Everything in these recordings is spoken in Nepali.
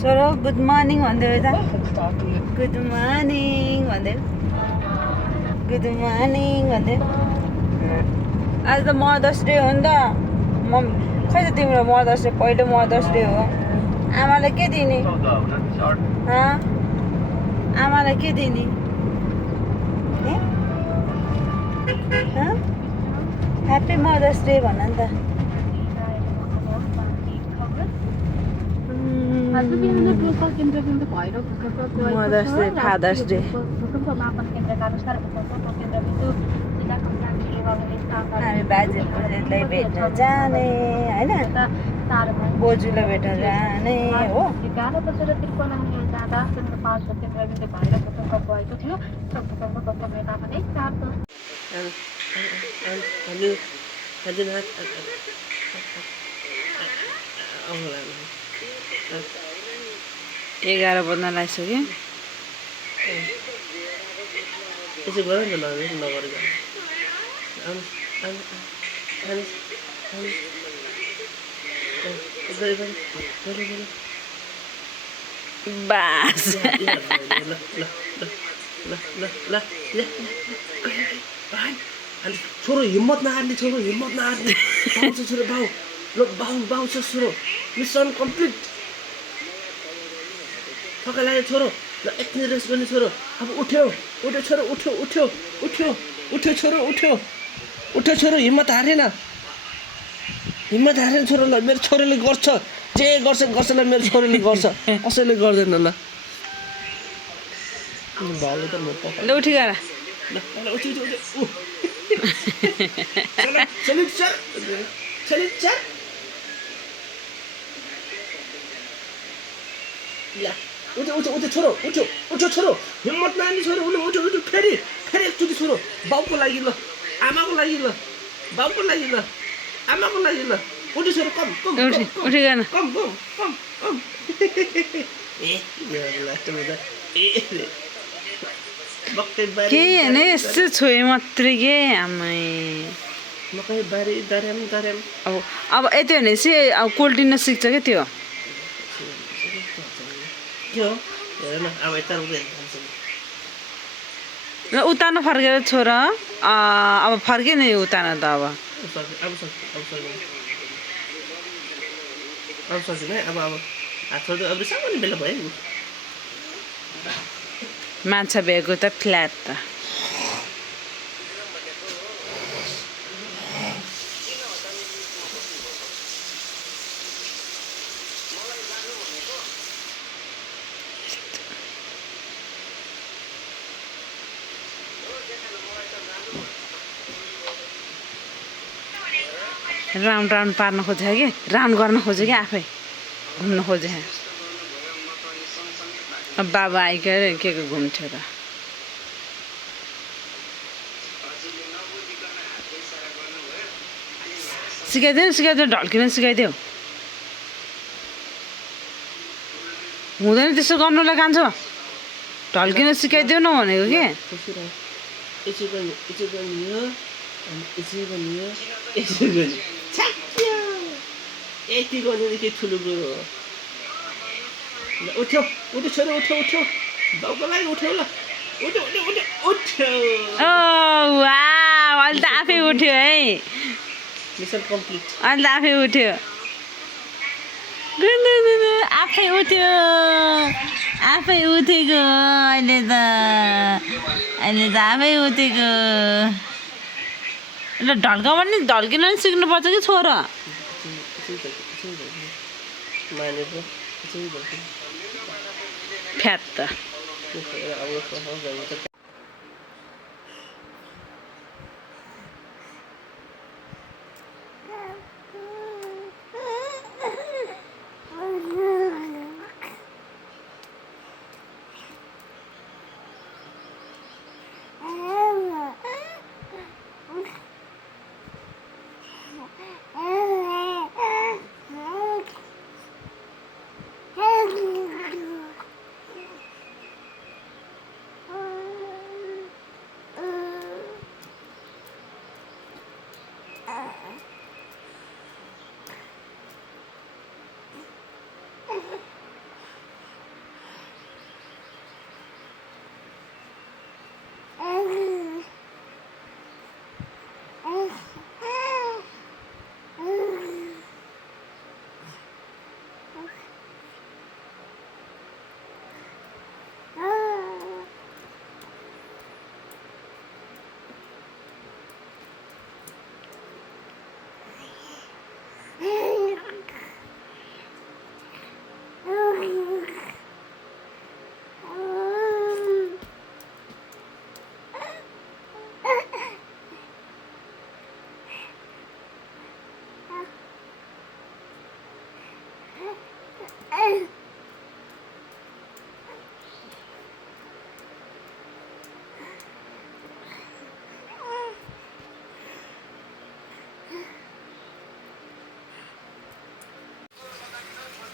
छोरो गुड मर्निङ भन्दै हो त गुड मर्निङ भन्दै गुड मर्निङ भन्दै आज त मदर्स डे हो नि त मम्मी खै त तिम्रो मदर्स डे पहिलो मदर्स डे हो आमालाई के दिने आमालाई के दिने ह्याप्पी मदर्स डे भन नि त मदर्स डे फादर्स डे हामी बाजे बोजूलाई भेट्न जाने होइन बोजूलाई भेट्न जाने हो एघार बज्न लागिसक्यो यसो गर न नगरेको बास छोरो हिम्मत नहार्ने छोरो हिम्मत नहार्ने बाउ छ छोरो बाउ ल बाउ छ छोरो मिसन कम्प्लिट थकाइ लाग्यो छोरो ल एकछिन रेस्ट गर्ने छोरो अब उठ्यो छोरो उठ्यो छोरो हिम्मत हारेन छोरो ल मेरो छोरीले गर्छ जे गर्छ ल मेरो छोरीले गर्छ कसैले गर्दैन ल भाले त म पक्का ल उठी गर ल उठ्यो चल या उठ्यो छोरो हिम्मत नहार्ने छोरो उठ्यो फेरि एकचोटि छोरो बाउको लागि ल आमाको लागि ल बाउको लागि ल आमाको लागि ल उठ्यो छोरो कम उठी गर कम के होइन यस्तो छोए मात्रै के आमै मकै बारी दार्याम अब यति भनेपछि अब कोल्टिन सिक्छ क्या त्यो के हो हेर न अब यता र उतार्नु फर्केर छोरा अब फर्के नि उतार्नु त अब सक्दैन है अब हात छोड्दै अब सामान्य बेला भयो नि माछा भ्याएको त फ्ल्याट त राउन्ड पार्न खोज्यो कि राउन्ड गर्न खोज्यो कि आफै घुम्न खोज्यो अब बाबा आइकेर के घुम्थ्यो र सिकाइदेऊ ढल्किन सिकाइदेऊ हुँदैन त्यसो गर्नुलाई कान्छ ढल्किन सिकाइदेऊ न भनेको के यति गर्नेदेखि ठुलो कुरो हो उठ्यो छोरो उठ्यो बाउको लागि उठ्यो ल उठ्यो अहिले त आफै उठ्यो है मिसन कम्प्लिट अहिले त आफै उठ्यो आफै उठेको अहिले त आफै उठेको ल ढल्किन नि सिक्नुपर्छ कि छोरा फ्याट त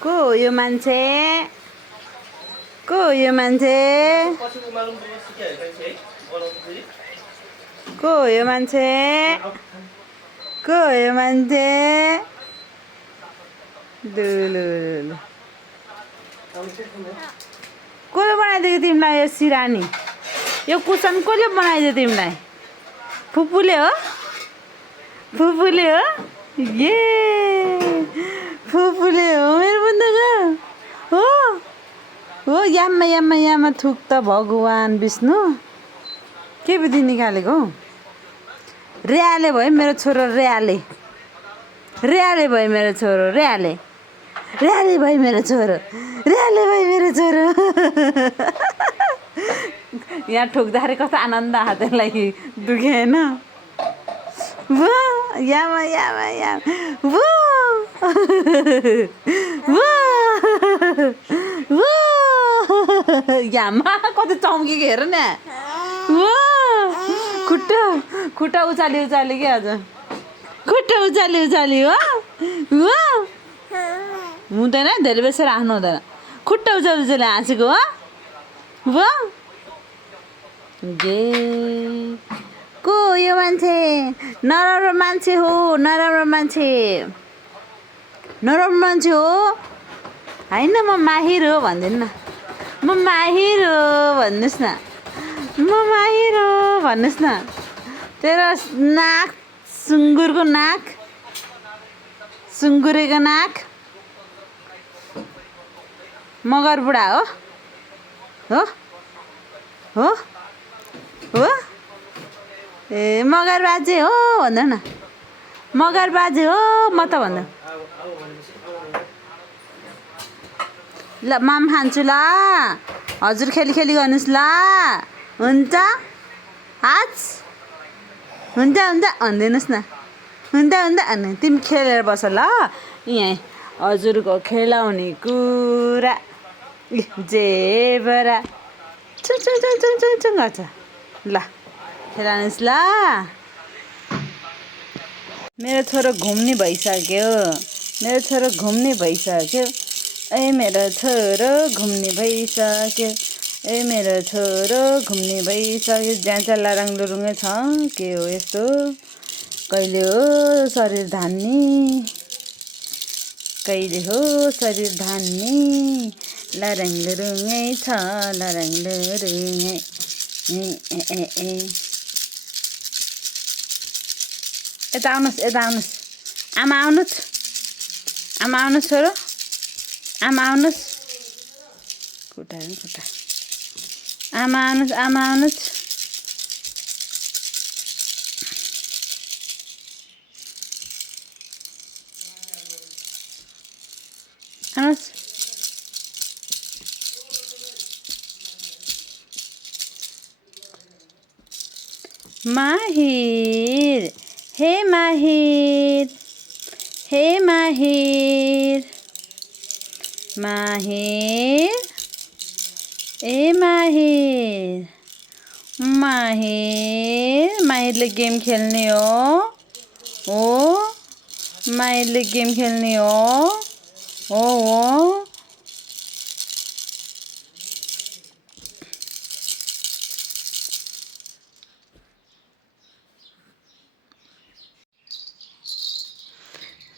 को हो यो मान्छे को हो यो मान्छे पछिको मालुम सिकाइहाल्छ है बनाउनु फेरि को हो यो मान्छे को हो यो मान्छे लु कसले बनाइदियो तिमीलाई यो सिरानी यो कुसन कसले बनाइदियो तिमीलाई फुपूले हो फुपूले हो ये फुपूले हो मेरो बन्दुको हो हो याममा याममा याममा थुक त भगवान् विष्णु के विधि निकालेको हौ रेयाले भयो मेरो छोरो रेयाले रेयाले भयो मेरो छोरो रेयाले रेयाले भयो मेरो छोरो रेयाले भयो मेरो छोरो यहाँ ठोक्दाखेरि कस्तो आनन्द आयो त्यसलाई दुखे होइन वो यामा यामा याम वो वो वो यामा कति चम्केको हेर न वो खुट्टा खुट्टा उचाली उचाली के आज खुट्टा उचाली उचाली हो वो हुँदैन धेरै बेसी राख्नु हुँदैन खुट्टा उचाली उचाली हाँसेको हो वो गे को यो मान्छे नराम्रो मान्छे हो नराम्रो मान्छे नराम्रो मान्छे हो होइन म माहिर हो भनिदिनु न म माहिर हो भन्नुहोस् न म माहिर हो भन्नुहोस् न तेरो नाक सुँगुरको नाक सुँगुरेको नाक मगर बुढा हो हो हो हो ए मगर बाजे हो भन्नु न मगर बाजे हो म त भन्दा ल माम खान्छु ल हजुर खेली खेली गर्नुहोस् ल हुन्छ आज हुन्छ हुन्छ भनिदिनुहोस् न हुन्छ हुन्छ अनि तिमी खेलेर बस ल यहाँ हजुरको खेलाउने कुरा जेबरा चुङ चुङ चुङ चुङ चुङ चुङ गर्छ ल खेलाउनुहोस् ल मेरो छोरो घुम्ने भइसक्यो मेरो छोरो घुम्ने भइसक्यो ए मेरो छोरो घुम्ने भइसक्यो ए मेरो छोरो घुम्ने भइसक्यो जहाँ चाहिँ लाराङ लुरुङै छ के हो यस्तो कहिले हो शरीर धान्ने कहिले हो शरीर धान्ने लाराङ लुरुङै छ लाराङ लुरुङै यता आउनुहोस् आमा आउनुहोस् छोरो आमा आउनुहोस् खुट्टा खुट्टा आमा आउनुहोस् आउनुहोस् माहिर हे माहिर हे माहिर माहिर ए माहिर माहिर माहिरले गेम खेल्ने हो माहिरले गेम खेल्ने हो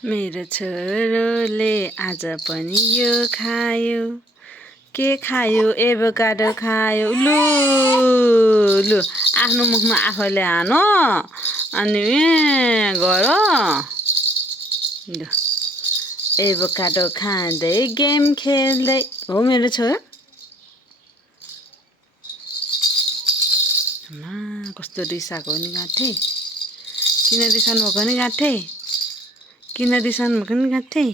मेरो छोरोले आज पनि यो खायो के खायो एभोकाडो खायो लु लु आफ्नो मुखमा आफैले हानो अनि गर लु एभोकाडो खाँदै गेम खेल्दै हो मेरो छोरो कस्तो रिसाएको नि गाँठे किन रिसाउनु भएको नि गाँठे किन रिसाउनु भएको नि गाँठे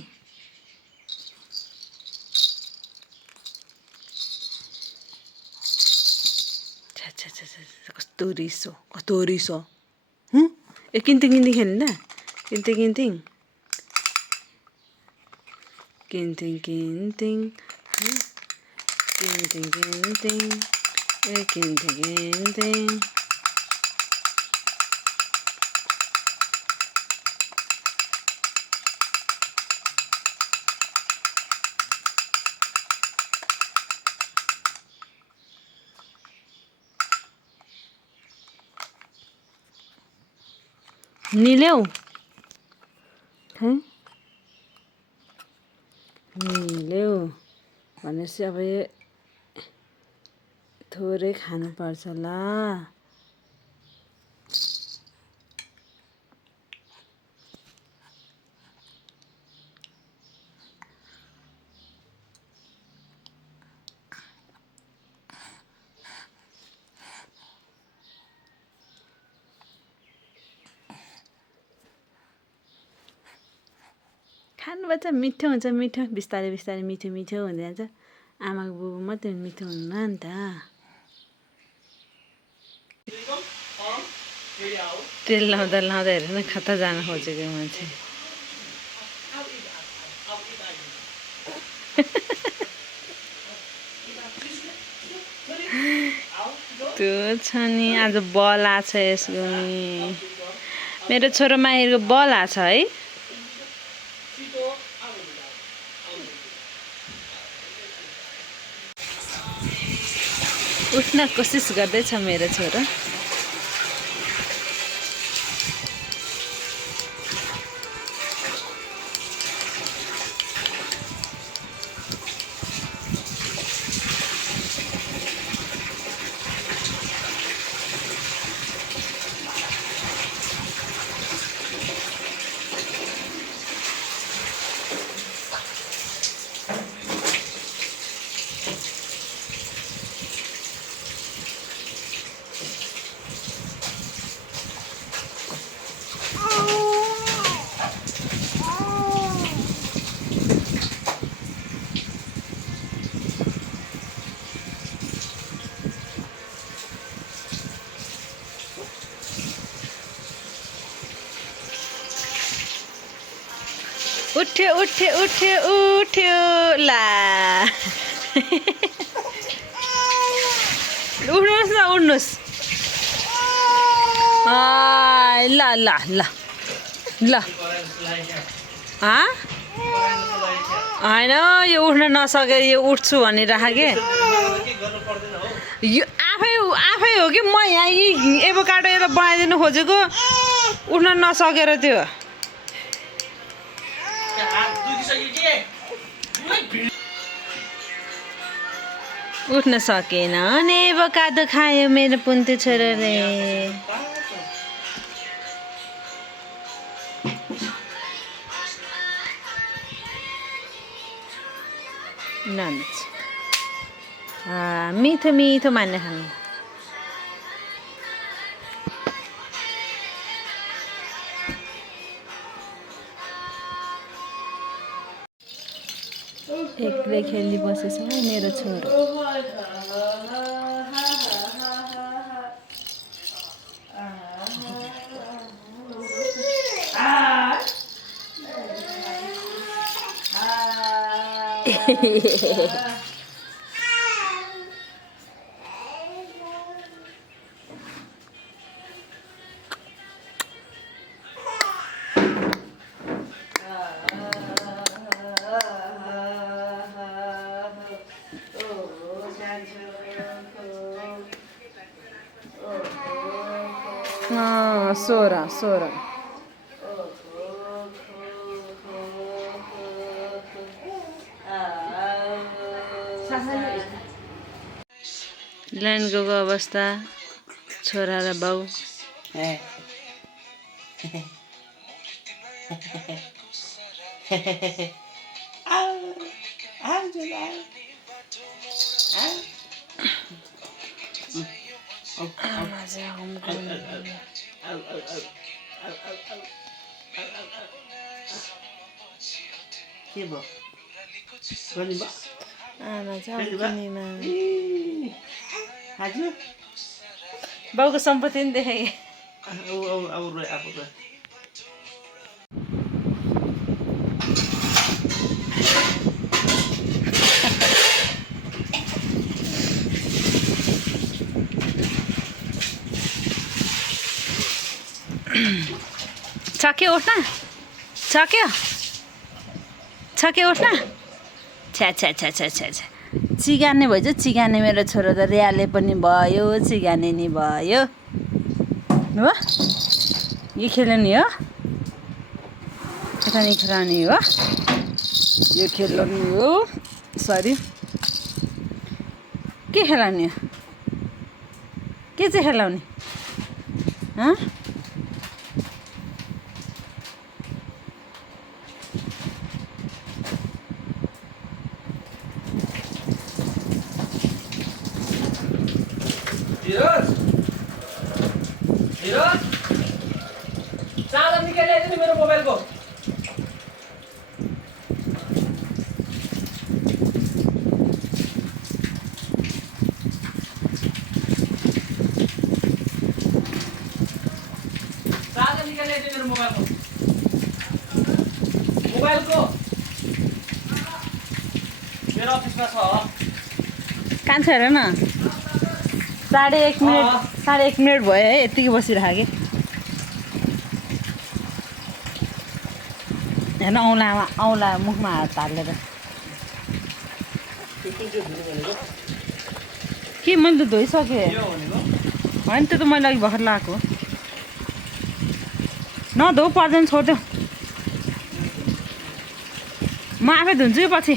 कस्तो रिस हो ए किन्ती खेल्नु त किन्ती किन्थिङ किन्थिङ किन्थिङ किन्थिङ ए किन्थिङ किन्थिङ निल्याउ निल्याउ भनेपछि अब थोरै खानुपर्छ होला खानुपर्छ मिठो हुन्छ मिठो बिस्तारै बिस्तारै मिठो मिठो हुँदै जान्छ आमाको बुबु मात्रै मिठो हुन्न नि त तेल लाउँदा लाउँदा हेर न कता जान खोजेको मान्छे त्यो छ नि आज बल आछ यसको नि मेरो छोरो माहिरको बल आछ है उठ्न कोसिस गर्दैछ मेरो छोरो उठ्यो उठ्यो उठ्यो उठ्यो ला उठ्नुहोस् न उठ्नुहोस् ल ल ल ल होइन यो उठ्न नसकेर यो उठ्छु भनिराख के यो आफै आफै हो कि म यहाँ एभोकाडो यता बनाइदिनु खोजेको उठ्न नसकेर त्यो उठ्न सकेन अनि एभोकाडो खायो मेरो पुन्ते छोराले लन्च मिठो मिठो मान्ने खानु एक्लै खेली बसेछ मेरो छोरो सोह्र लाइन गएको अवस्था छोरा र बाउ के भयो आमा चाहिँ हजुर बाउको सम्पत्ति नि देखेँ सक्यो उठ्न सक्यो सक्यो उठ्न छ्या छ्या छ्या छ्या छ्या छ्या चिगाने भएछ चिगाने मेरो छोरो त र्याले पनि भयो चिगाने नि भयो हो यो खेल्ने हो यता नि खेलाउने हो यो खेलाउने हो सरी के खेलाउने हो के चाहिँ खेलाउने हँ चार्जर निकालिहाल्यो नि मेरो मोबाइलको मोबाइलको मेरो अफिसमा छ कान्छ हेर न साढे एक मिनट भयो है यत्तिकै बसिरहेको कि हेर्न औँला मुखमा हात हालेर के मैले त धोइसकेँ होइन त्यो त मैले अघि भर्खर लगाएको नधो पर्दैन छोड्देऊ म आफै धुन्छु कि पछि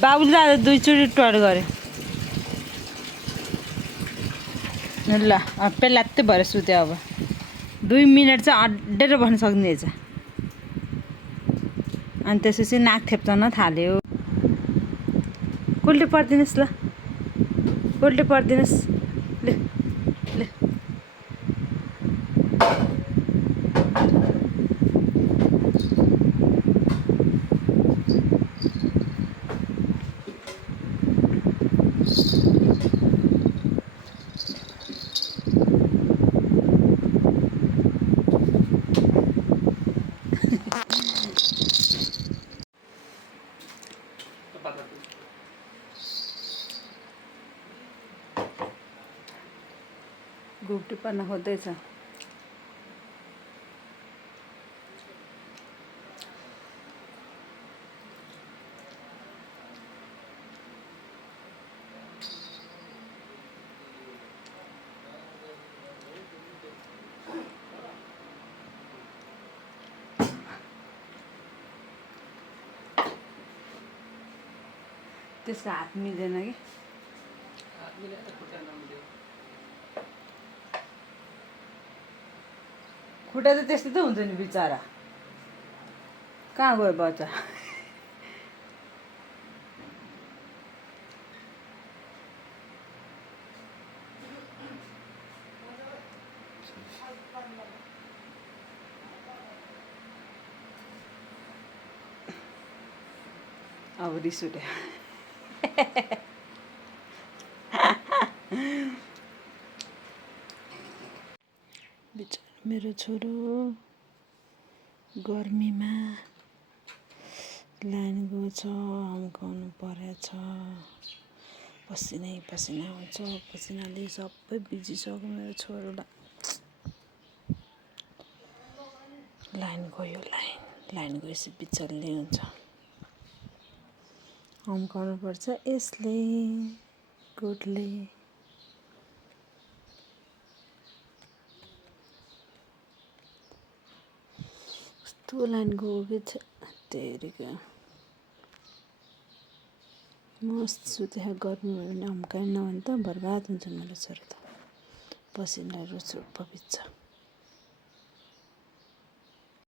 बाबुले आज 2 चोटि टोर गऱ्यो ल पेलात्तै भएर सुत्यो अब 2 मिनट चाहिँ अड्डेर बस्न सक्ने रहेछ अनि त्यसपछि नाक थेप्चन थाल्यो उल्टे पर्दिनुहोस् ल उल्टे पर्दिनुहोस् ल ल घुप्टी पर्न खोज्दैछ त्यसको हात मिल्दैन कि खुट्टा त त्यस्तो त हुन्छ नि बिचरा कहाँ गयो बच्चा अब रिस उठ्यो मेरो छोरो गर्मीमा लाइन गएछ हम्काउनु परेछ पसिनै पसिना हुन्छ पसिनाले सबै भिजिसक्यो मेरो छोरोलाई लाइन गयो लाइन गएपछि बिचल्ली हुन्छ हम्काउनु पर्छ यसले कोटले कस्तो लाइन गयो कि तेरिका मस्त सुतेको गर्मी भयो भने हम्काएन भने त बर्बाद हुन्छ मेरो छोरो त पसिना रुचुप्प भिज्छ